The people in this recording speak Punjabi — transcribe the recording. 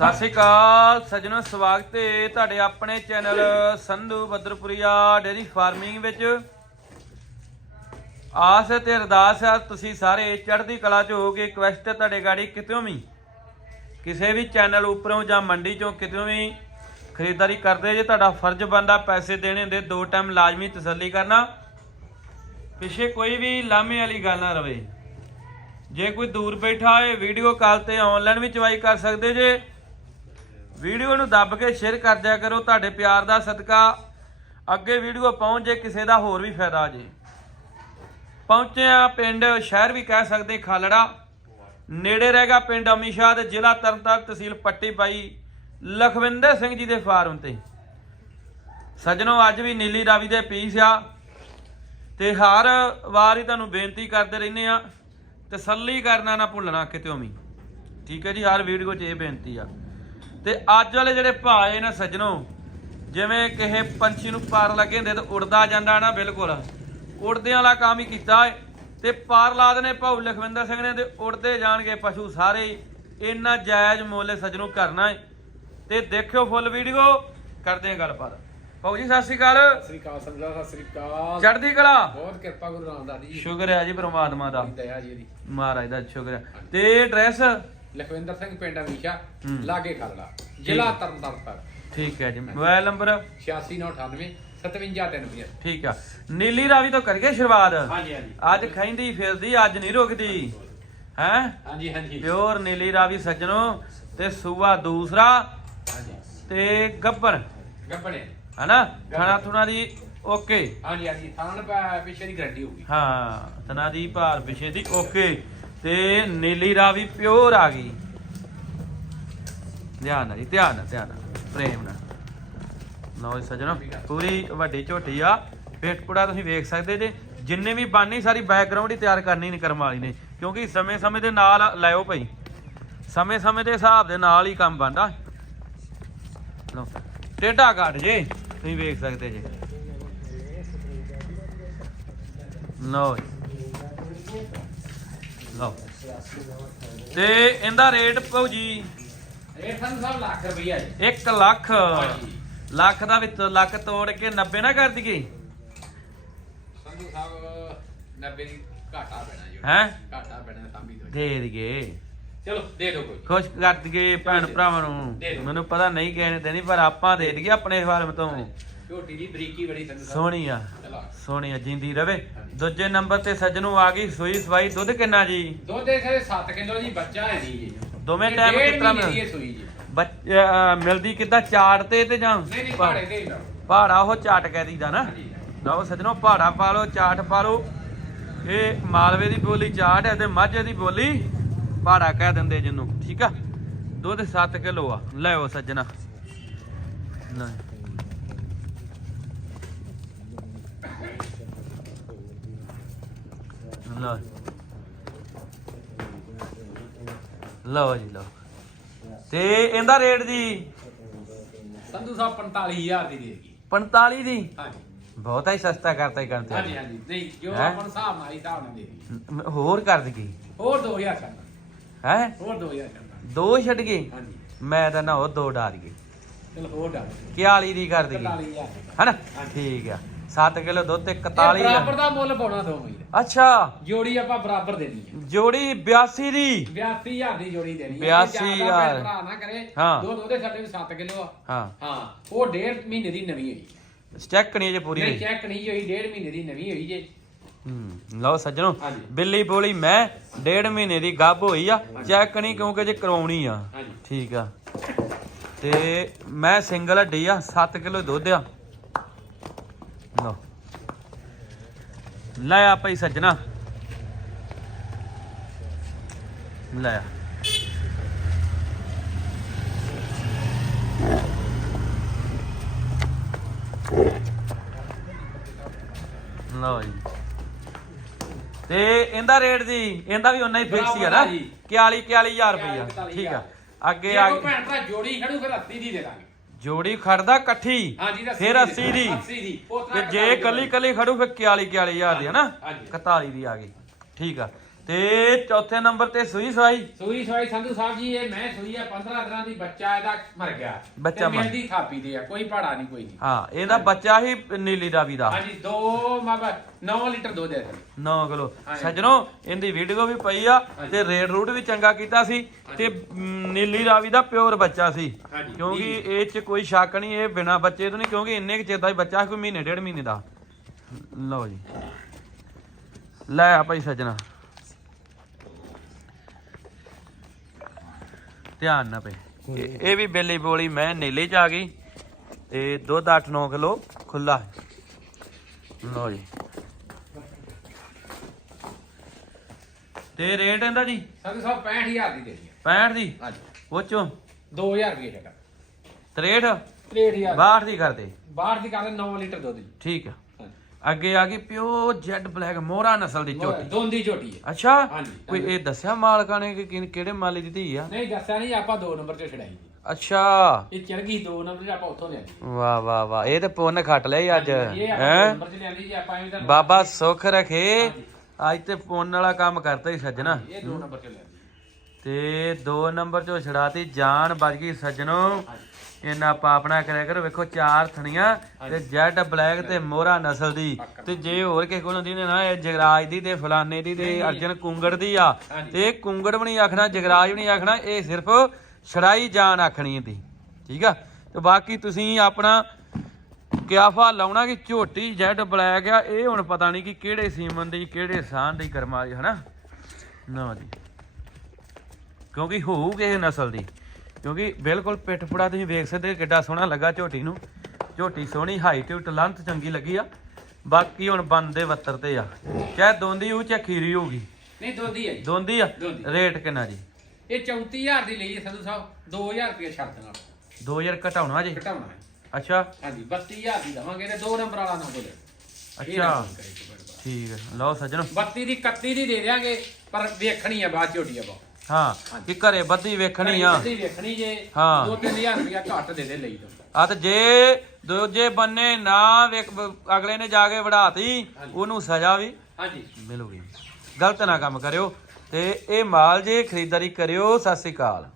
ਸਤਿ ਸ਼੍ਰੀ ਅਕਾਲ, ਸੱਜਣੋ, ਸਵਾਗਤ ਹੈ ਤੁਹਾਡੇ ਆਪਣੇ channel Sandhu Baddarpuria dairy farming ਵਿੱਚ। ਆਸ ਤੇ ਅਰਦਾਸ ਹੈ ਤੁਸੀਂ ਸਾਰੇ ਚੜ੍ਹਦੀ ਕਲਾ 'ਚ ਹੋਗੇ ਕੁਐਸਟ ਤੁਹਾਡੇ ਗਾੜੀ ਕਿਤੋਂ ਵੀ। ਕਿਸੇ ਵੀ ਚੈਨਲ ਉੱਪਰੋਂ ਜਾਂ ਮੰਡੀ 'ਚੋਂ ਕਿਤੋਂ ਵੀ ਖਰੀਦਦਾਰੀ ਕਰਦੇ ਜੇ, ਤੁਹਾਡਾ ਫਰਜ਼ ਬੰਦਾ ਪੈਸੇ ਦੇਣੇ ਹੁੰਦੇ, ਦੋ ਟਾਈਮ ਲਾਜ਼ਮੀ ਤਸੱਲੀ ਕਰਨਾ। ਪਿੱਛੇ ਕੋਈ ਵੀ ਲਾਮੇ ਵਾਲੀ ਗੱਲ ਨਾ ਰਵੇ। ਜੇ ਕੋਈ ਦੂਰ ਬੈਠਾ ਹੋਏ ਵੀਡੀਓ ਕਾਲ ਤੇ ਆਨਲਾਈਨ ਵੀ ਚਵਾਈ ਕਰ ਸਕਦੇ ਜੇ ਵੀਡੀਓ ਨੂੰ ਦੱਬ ਕੇ ਸ਼ੇਅਰ ਕਰ ਦਿਆ ਕਰੋ। ਤੁਹਾਡੇ ਪਿਆਰ ਦਾ ਸਦਕਾ। ਅੱਗੇ ਵੀਡੀਓ ਪਹੁੰਚ ਜੇ ਕਿਸੇ ਦਾ ਹੋਰ ਵੀ ਫਾਇਦਾ ਜੇ। ਪਹੁੰਚਿਆ ਪਿੰਡ, ਸ਼ਹਿਰ ਵੀ ਕਹਿ ਸਕਦੇ ਖਾਲੜਾ। ਨੇੜੇ ਰਹੇਗਾ ਪਿੰਡ ਅਮੀਸ਼ਾ ਤੇ ਜ਼ਿਲ੍ਹਾ ਤਰਨਤਾਰਨ ਤਹਿਸੀਲ ਪੱਟੀ ਪਾਈ ਲਖਵਿੰਦਰ ਸਿੰਘ ਜੀ ਦੇ ਫਾਰਮ ਤੇ। ਸੱਜਣੋ, ਅੱਜ ਵੀ ਨੀਲੀ ਰਾਵੀ ਦੇ ਪੀਸ ਆ। ਤੇ ਹਰ ਵਾਰ ਹੀ ਤੁਹਾਨੂੰ ਬੇਨਤੀ ਕਰਦੇ ਰਹਿੰਦੇ ਆ। ਤਸੱਲੀ ਕਰਨਾ ਨਾ ਭੁੱਲਣਾ ਕਿਤੇ ਵੀ ਠੀਕ ਹੈ ਜੀ, ਹਰ ਵੀਡੀਓ 'ਚ ਇਹ ਬੇਨਤੀ ਆ। ਤੇ ਅੱਜ ਵਾਲੇ ਜਿਹੜੇ ਭਾਏ ਨੇ ਸੱਜਣੋ ਜਿਵੇਂ ਕਿਸੇ ਪੰਛੀ ਨੂੰ ਪਾਰ ਲੱਗੇ ਹੁੰਦੇ ਤੇ ਉੜਦਾ ਜਾਂਦਾ ਨਾ ਬਿਲਕੁਲ। ਉੜਦਿਆਂ ਵਾਲਾ ਕੰਮ ਹੀ ਕੀਤਾ ਤੇ ਪਾਰ ਲਾ ਦਨੇ ਭਾਊ ਲਖਵਿੰਦਰ ਸਿੰਘ ਨੇ ਤੇ ਉੜਦੇ ਜਾਣਗੇ ਪਸ਼ੂ ਸਾਰੇ ਹੀ। ਇੰਨਾ ਜਾਇਜ਼ ਮੁੱਲ ਸੱਜਣੋ ਕਰਨਾ ਏ। ਤੇ ਦੇਖਿਓ ਫੁੱਲ ਵੀਡੀਓ ਕਰਦੇ ਆ ਗੱਲਬਾਤ। ਭਾਊ ਜੀ ਸਤਿ ਸ਼੍ਰੀ ਅਕਾਲ। ਸਤਿ ਸ੍ਰੀ ਅਕਾਲ ਸੰਗਲਾ ਸਤਿ ਸ੍ਰੀ ਅਕਾਲ। ਚੜ੍ਹਦੀ ਕਲਾ। ਬਹੁਤ ਕਿਰਪਾ ਗੁਰੂ ਰਾਮਦਾਸ ਜੀ ਸ਼ੁਕਰ ਹੈ ਜੀ ਪ੍ਰਮਾਤਮਾ ਦਾ। ਦਇਆ ਜੀ ਦੀ। ਮਹਾਰਾਜ ਦਾ ਸ਼ੁਕਰ ਹੈ। ਤੇ ਐਡਰੈਸ ਲਖਵਿੰਦਰ ਸਿੰਘ ਪਿੰਡ ਅਮੀਸ਼ਾ ਹੂੰ। ਲਾਗੇ ਖਰੜਾ ਜ਼ਿਲ੍ਹਾ ਤਰਨਤਾਰਨ ਠੀਕ ਹੈ ਜੀ। Mobile number? 8698 57350 ਠੀਕ ਆ। ਨੀਲੀ ਰਾਵੀ ਤੋਂ ਕਰੀਏ ਸ਼ੁਰੂਆਤ? ਹਾਂਜੀ ਹਾਂਜੀ। ਅੱਜ ਖੈਂਦੀ ਫਿਰਦੀ ਅੱਜ ਨਹੀਂ ਰੁਕਦੀ। ਹੈ? ਹਾਂਜੀ ਹਾਂਜੀ। ਪਿਓਰ ਨੀਲੀ ਰਾਵੀ ਸੱਜਣੋ ਤੇ ਸੂਆ ਦੂਸਰਾ ਹਾਂਜੀ। ਤੇ ਗੱਬਰ ਗੱਪਣੇ ਹਨਾ? ਖਾਣਾ ਥੁਣਾ ਦੀ ਓਕੇ। ਹਾਂਜੀ ਹਾਂਜੀ। ਥਾਣ ਪੈ- ਪਿੱਛੇ ਦੀ ਗਰੰਟੀ ਹੋਊਗੀ। ਹਾਂ ਤਨਾ ਦੀ ਭਾਰ ਪਿਛੇ ਦੀ ਓਕੇ। ਤੇ ਨੀਲੀ ਰਾਵੀ ਪਿਓਰ ਆ ਗਈ। ਧਿਆਨ ਨਾਲ ਜੀ, ਧਿਆਨ ਨਾਲ ਧਿਆਨ ਨਾਲ, ਪ੍ਰੇਮ ਨਾਲ। ਲਓ ਜੀ ਪੂਰੀ ਵੱਡੀ ਝੋਟੀ ਆ। ਪੇਟਪੁੜਾ ਤੁਸੀਂ ਵੇਖ ਸਕਦੇ ਜੇ, ਜਿੰਨੇ ਵੀ ਬਾਨੀ ਸਾਰੀ ਬੈਕਗ੍ਰਾਉਂਡ ਹੀ ਤਿਆਰ ਕਰਨੀ ਨਹੀਂ ਵਾਲੀ ਨੇ, ਕਿਉਂਕਿ ਸਮੇਂ ਸਮੇਂ ਦੇ ਨਾਲ ਲਾਇਓ ਭਾਈ। ਸਮੇਂ ਸਮੇਂ ਦੇ ਹਿਸਾਬ ਦੇ ਨਾਲ ਹੀ ਕੰਮ ਬਣਦਾ। ਲਓ, ਟੇਢਾ ਘਾਟ ਜੇ, ਤੁਸੀਂ ਵੇਖ ਸਕਦੇ ਜੇ। ਲਓ ਲਓ ਤੇ ਇਹਦਾ ਰੇਟ ਭਾਊ ਜੀ? ਇਹ ਸੰਗ ਸਾਹਿਬ ਲੱਖ ਰੁਪਈਆ ਜੀ। 1 ਲੱਖ। ਹਾਂਜੀ। ਲੱਖ ਦਾ ਵਿੱਚ ਲੱਖ ਤੋੜ ਕੇ 90 ਨਾ ਕਰ ਦਈਏ। ਸੰਧੂ ਸਾਹਿਬ 90 ਦੀ ਘਾਟਾ ਪੈਣਾ ਜੀ। ਹੈਂ? ਘਾਟਾ ਪੈਣਾ ਸਾਂਭੀ ਦੋ ਦੇ ਦਈਏ। ਚਲੋ ਦੇ ਦਿਓ ਕੋਈ। ਖੁਸ਼ ਕਰ ਦਈਏ ਭੈਣ ਭਰਾਵਾਂ ਨੂੰ। ਦੇ ਦਿਓ। ਮੈਨੂੰ ਪਤਾ ਨਹੀਂ ਕਹਿਣੇ ਦੇਣੀ ਪਰ ਆਪਾਂ ਦੇ ਦਈਏ ਆਪਣੇ ਫਾਰਮ ਤੋਂ। ਝੋਟੀ ਦੀ ਬਰੀਕੀ ਬੜੀ ਸੰਧੂ ਸਾਹਿਬ ਸੋਹਣੀ ਆ ਸੋਹਣੀ ਆ ਜਿੰਦੀ ਰਵੇ। ਦੂਜੇ ਨੰਬਰ ਤੇ ਸੱਜਣੋਂ ਆ ਗਈ ਸੂਈ ਸਵਾਈ ਦੁੱਧ ਕਿੰਨਾ ਜੀ? ਦੁੱਧ ਦੇ ਸਾਰੇ 7 ਕਿਲੋ ਜੀ ਬੱਚਾ ਹੈ ਨਹੀਂ ਜੀ। ਦੋਵੇਂ ਇਹ ਟਾਈਮ ਇਹ ਅਹ ਮਿਲਦੀ ਕਿੱਦਾਂ ਚਾੜ ਤੇ ਤੇ ਜਾਂ ਨਹੀਂ ਨਹੀਂ ਦੇ ਲਓ ਪਹਾੜਾ ਉਹ ਚਾਟ ਕਹਿ ਦੀਦਾ ਨਾ। ਲਓ ਸੱਜਣੋ ਪਹਾੜਾ ਪਾ ਲਓ ਚਾਟ ਪਾ ਲਓ। ਇਹ ਮਾਲਵੇ ਦੀ ਬੋਲੀ ਚਾਟ ਹੈ ਤੇ ਮਾਝੇ ਦੀ ਬੋਲੀ ਪਹਾੜਾ ਕਹਿ ਦਿੰਦੇ ਜਿਹਨੂੰ ਠੀਕ ਆ? ਦੁੱਧ 7 ਕਿਲੋ ਆ। ਲੈਓ ਸੱਜਣਾ। ਲੈ। ਲਓ ਲਓ ਜੀ ਲਓ। ਤੇ ਇਹਦਾ ਰੇਟ ਜੀ? ਸੰਧੂ ਸਾਹਿਬ 45000 ਦੀ ਦੇਗੀ। 45 ਦੀ? ਹਾਂਜੀ। ਬਹੁਤਾ ਹੀ ਸਸਤਾ ਕਰਤਾ ਹੀ ਕਰਦੇ ਹਾਂਜੀ ਹਾਂਜੀ। ਨਹੀਂ ਜੋ ਹੈਂ? ਆਪਣ ਹਿਸਾਬ ਨਾਲ ਹੀ ਹਿਸਾਬ ਨਾਲ ਦੇਗੀ ਹੋਰ ਕਰ ਦਗੀ ਹੋਰ 2000 ਕਰਨਾ ਹੈ? ਹੋਰ 2000 ਕਰਨਾ ਦੋ ਛੱਡ ਗਏ? ਹਾਂਜੀ। ਮੈਂ ਤਾਂ ਨਾ ਉਹ ਦੋ ਡਾਰ ਗਏ ਚਲੋ ਹੋਰ ਡਾਲ 41 ਦੀ ਕਰ ਦਗੀ 45000 ਹੈਨਾ? ਹਾਂਜੀ। ਠੀਕ ਆ। 7 ਕਿਲੋ ਦੁੱਧ ਤੇ ਇਹ 41 ਬਰਾਬਰ ਦਾ ਮੁੱਲ ਪਾਉਣਾ ਦੋ ਮਹੀਨੇ ਅੱਛਾ। ਜੋੜੀ ਆਪਾਂ ਬਰਾਬਰ ਦੇਣੀ ਹੈ। ਜੋੜੀ 82 ਦੀ। 82000 ਦੀ ਜੋੜੀ ਦੇਣੀ ਹੈ। 82,000 ਜੇ ਜ਼ਿਆਦਾ ਭਰਾ ਨਾ ਕਰੇ। ਹਾਂ। ਦੋ ਉਹਦੇ ਸਾਡੇ ਵੀ 7 ਕਿਲੋ ਆ। ਹਾਂ। ਹਾਂ। ਉਹ ਡੇਢ ਮਹੀਨੇ ਦੀ ਨਵੀਂ ਹੋਈ ਚੈੱਕ ਨਹੀਂ ਜੇ ਪੂਰੀ ਨਹੀਂ ਚੈੱਕ ਨਹੀਂ ਹੋਈ ਡੇਢ ਮਹੀਨੇ ਦੀ ਨਵੀਂ ਹੋਈ ਜੇ। ਹੂੰ ਲਓ ਸੱਜਣੋ। ਬਿੱਲੀ ਬੋਲੀ ਮੈਂ ਡੇਢ ਮਹੀਨੇ ਦੀ ਗੱਭ ਹੋਈ ਆ। ਚੈੱਕ ਨਹੀਂ ਕਿਉਂਕਿ ਜੇ ਕਰਵਾਉਣੀ ਆ। ਠੀਕ ਆ। ਤੇ ਮੈਂ ਸਿੰਗਲ ਹੱਡੀ ਆ 7 ਕਿਲੋ ਦੁੱਧ ਆ ਲਓ ਲੈ ਆ ਭਾਈ ਸੱਜਣਾ। ਲੈ ਆ। ਲਓ ਜੀ। ਤੇ ਇਹਦਾ ਰੇਟ ਜੀ ਇਹਦਾ ਵੀ ਉਨਾ ਹੀ ਫਿਕਸ ਹੀ ਆ ਨਾ। ਬਰਾਬਰ ਆ ਜੀ। 41 41000 ਰੁਪਇਆ ਠੀਕ ਆ। ਅੱਗੇ ਜੇ ਆ ਕੋਈ ਭੈਣ ਭਰਾ ਜੋੜੀ ਖੜੂ ਫਿਰ 80 ਦੀ ਦੇ ਦਾਂਗੇ। ਜੋੜੀ ਖੜਦਾ ਇਕੱਠੀ ਹਾਂਜੀ ਤਾਂ ਫਿਰ 80 ਦੀ। 80 ਦੀ ਉਹ ਤੇ ਜੇ ਕੱਲੀ ਕੱਲੀ ਖੜੂ ਫਿਰ 41 41000 ਦੀ ਹੈ ਨਾ? ਹਾਂਜੀ। 41 ਦੀ ਆ ਗਈ। ਠੀਕ ਆ। ਤੇ ਚੌਥੇ ਨੰਬਰ ਤੇ ਸੂਈ ਸਵਾਈ। ਸੂਈ ਸਵਾਈ ਸੰਧੂ ਸਾਹਿਬ ਜੀ ਇਹ ਮੈਂ ਸੂਈ ਆ 15 ਦਿਨਾਂ ਦੀ ਬੱਚਾ ਇਹਦਾ ਮਰ ਗਿਆ। ਬੱਚਾ ਮਰ- ਮਿਲਦੀ ਥਾਪੀ ਦੇ ਆ ਕੋਈ ਭਾੜਾ ਨਹੀਂ ਕੋਈ ਨਹੀਂ। ਹਾਂ ਇਹਦਾ ਬੱਚਾ ਹੀ ਨੀਲੀ ਰਾਵੀ ਦਾ। ਹਾਂਜੀ ਦੋ ਮਾਬਾ 9 ਲੀਟਰ ਦੁੱਧ ਹੈ 9 ਕਿਲੋ। ਸੱਜਣੋ ਇਹਦੀ ਵੀਡੀਓ ਵੀ ਪਈ ਆ। ਤੇ ਰੇਡ ਰੂਟ ਵੀ ਚੰਗਾ ਕੀਤਾ ਸੀ ਤੇ ਨੀਲੀ ਰਾਵੀ ਦਾ ਪਿਓਰ ਬੱਚਾ ਸੀ। ਕਿਉਂਕਿ ਇਹ ਚ ਕੋਈ ਸ਼ੱਕ ਨਹੀਂ ਇਹ ਬਿਨਾ ਬੱਚੇ ਤੋਂ ਨਹੀਂ ਕਿਉਂਕਿ ਇੰਨੇ ਕੁ ਚਿਰ ਦਾ ਹੀ ਬੱਚਾ ਕੋਈ ਮਹੀਨੇ ਡੇਢ ਮਹੀਨੇ ਦਾ। ਲਓ ਜੀ। ਲੈ ਆ ਭਾਈ ਸੱਜਣਾ। ਧਿਆਨ ਨਾ ਪਏ। ਇਹ ਇਹ ਵੀ ਬੇਲੀ ਬੋਲੀ ਮੈਂ ਨੀਲੇ ਚ ਆ ਗਈ। ਤੇ ਦੁੱਧ 8-9 ਕਿਲੋ ਖੁੱਲਾ ਹੈ। ਲਓ ਜੀ। ਤੇ ਰੇਟ ਇਹਦਾ ਜੀ? ਸੰਧੂ ਸਾਹਿਬ 65000 ਦੀ ਦੇ ਦਿਆ 65 ਦੀ? ਹਾਂਜੀ। ਉਹ ਚੋਂ 2000 ਰੁਪਏ ਹੈਗਾ 63 63000 62 ਦੀ ਕਰਦੇ। ਬਾਹਰ ਦੀ ਗੱਲ 9 ਲੀਟਰ ਦੁੱਧ ਜੀ। ਠੀਕ ਆ। ਅੱਗੇ ਆ ਗਈ ਪਿਓ ਜੈਡ ਬਲੈਕ ਮੋਹਰਾ ਨਸਲ ਦੀ ਝੋਟੀ ਦੋਂਦੀ ਝੋਟੀ ਹੈ। ਅੱਛਾ? ਹਾਂਜੀ। ਕੋਈ ਇਹ ਦੱਸਿਆ ਮਾਲਕਾਂ ਨੇ ਕਿ ਕਿਨ- ਕਿਹੜੇ ਮਾਲੀ ਦੀ ਧੀ ਆ? ਨਹੀਂ ਦੱਸਿਆ ਨਹੀਂ ਆਪਾਂ 2 ਨੰਬਰ ਤੇ ਛੜਾਈ ਅੱਛਾ। ਇਹ ਚੜ ਗਈ 2 ਨੰਬਰ ਤੇ ਆਪਾਂ ਉੱਥੋਂ ਲਿਆਂਦੀ ਵਾਹ ਵਾਹ ਵਾਹ। ਇਹ ਤੇ ਪੁੰਨ ਖੱਟ ਲਿਆ ਈ ਅੱਜ ਇਹ ਆਪਾਂ ਹੈ? ਦੋ ਨੰਬਰ ਤੇ ਲਿਆਂਦੀ ਜੀ ਆਪਾਂ ਐਵੇਂ ਤਾਂ ਬਾਬਾ ਸੁੱਖ ਰਖੇ। ਅੱਜ ਤੇ ਪੁੰਨ ਵਾਲਾ ਕੰਮ ਕਰਤਾ ਹੀ ਸੱਜਣਾ। ਇਹ 2 ਨੰਬਰ ਤੇ ਲਿਆਂਦੀ। ਤੇ 2 ਨੰਬਰ ਚੋਂ ਛੜਾਤੀ ਜਾਨ ਬਚ ਗਈ ਸੱਜਣੋ। ਹਾਂਜੀ। ਇੰਨਾ ਪਾਪਣਾ ਕਰਿਆ ਕਰੋ। ਵੇਖੋ ਚਾਰ ਥਣੀਆਂ ਤੇ ਜੈਡ ਬਲੈਕ ਤੇ ਮੋਹਰਾ ਨਸਲ ਦੀ। ਤੇ ਜੇ ਹੋਰ ਕਿਸੇ ਕੋਲ ਹੁੰਦੀ ਨੇ ਨਾ ਇਹ ਜਗਰਾਜ ਦੀ ਤੇ ਫਲਾਣੇ ਦੀ ਤੇ ਅਰਜਨ ਕੁੰਗੜ ਦੀ ਆ। ਤੇ ਇਹ ਕੁੰਗੜ ਵੀ ਨਹੀਂ ਆਖਣਾ ਜਗਰਾਜ ਵੀ ਨਹੀਂ ਆਖਣਾ ਇਹ ਸਿਰਫ ਛੜਾਈ ਜਾਨ ਆਖਣੀ ਇਹਦੀ ਠੀਕ ਆ? ਤੇ ਬਾਕੀ ਤੁਸੀਂ ਆਪਣਾ ਕਿਆਫਾ ਲਾਉਣਾ ਕਿ ਝੋਟੀ ਜੈਡ ਬਲੈਕ ਆ ਇਹ ਹੁਣ ਪਤਾ ਨਹੀਂ ਕਿ ਕਿਹੜੇ ਸੀਮਨ ਦੀ ਕਿਹੜੇ ਸਾਨ ਦੀ ਕਰਮਾ ਦੀ ਹਨਾ? ਨਾ ਜੀ। ਕਿਉਂਕਿ ਹੋਊ ਕਿਸੇ ਨਸਲ ਦੀ। ਕਿਉਂਕਿ ਬਿਲਕੁਲ ਪਿੱਠ ਪੁੜਾ ਤੁਸੀਂ ਵੇਖ ਸਕਦੇ ਕਿੱਡਾ ਸੋਹਣਾ ਲੱਗਾ ਝੋਟੀ ਨੂੰ। ਝੋਟੀ ਸੋਹਣੀ ਹਾਈਟ ਹੂਟ ਲੰਥ ਚੰਗੀ ਲੱਗੀ ਆ। ਬਾਕੀ ਹੁਣ ਬੰਦੇ ਵੱਤਰ ਤੇ ਆ। ਚਾਹੇ ਦੋਂਦੀ ਹੋਊ ਚਾਹੇ ਖੀਰੀ ਹੋਊਗੀ। ਨਹੀਂ ਦੋਂਦੀ ਹੈ ਦੋਂਦੀ ਆ? ਦੋਂਦੀ। ਰੇਟ ਕਿੰਨਾ ਜੀ? ਇਹ 34000 ਦੀ ਲਈ ਹੈ ਸੰਧੂ ਸਾਹਿਬ। 2000 ਰੁਪਏ ਛੱਡ ਦੇਣਾ। 2000 ਘਟਾਉਣਾ ਜੀ? ਘਟਾਉਣਾ ਹੈ। ਅੱਛਾ। ਹਾਂਜੀ 32000 ਦੀ ਦਵਾਂਗੇ। ਤੇ 2 ਨੰਬਰ ਵਾਲਾ ਨਾ ਬੋਲੇ। ਅੱਛਾ। ਠੀਕ ਹੈ। ਲਓ ਸੱਜਣੋ। 32 ਦੀ 31 ਦੀ ਦੇ ਦਿਆਂਗੇ ਪਰ ਵੇਖਣੀ ਆ ਬਾਅਦ ਝੋਟੀ ਆ ਬਹੁਤ ਹਾਂ ਕਿ ਘਰੇ ਬੱਦੀ ਵੇਖਣੀ ਆ। ਬੱਦੀ ਵੇਖਣੀ ਜੇ ਹਾਂ। 2-3000 ਰੁਪਏ ਘੱਟ ਦੇ ਦੇ ਲਈ ਤੋਂ। ਆ ਤੇ ਜੇ ਦੂਜੇ ਬੰਨੇ ਨਾ ਵੇਖ ਅਗਲੇ ਨੇ ਜਾ ਕੇ ਵੜਾਤੀ ਉਹਨੂੰ ਸਜ਼ਾ ਵੀ ਹਾਂਜੀ। ਮਿਲੂਗੀ। ਗਲਤ ਨਾ ਕੰਮ ਕਰਿਓ ਤੇ ਇਹ ਮਾਲ ਜੇ ਖਰੀਦਦਾਰੀ ਕਰਿਓ ਸਤਿ ਸ੍ਰੀ ਅਕਾਲ।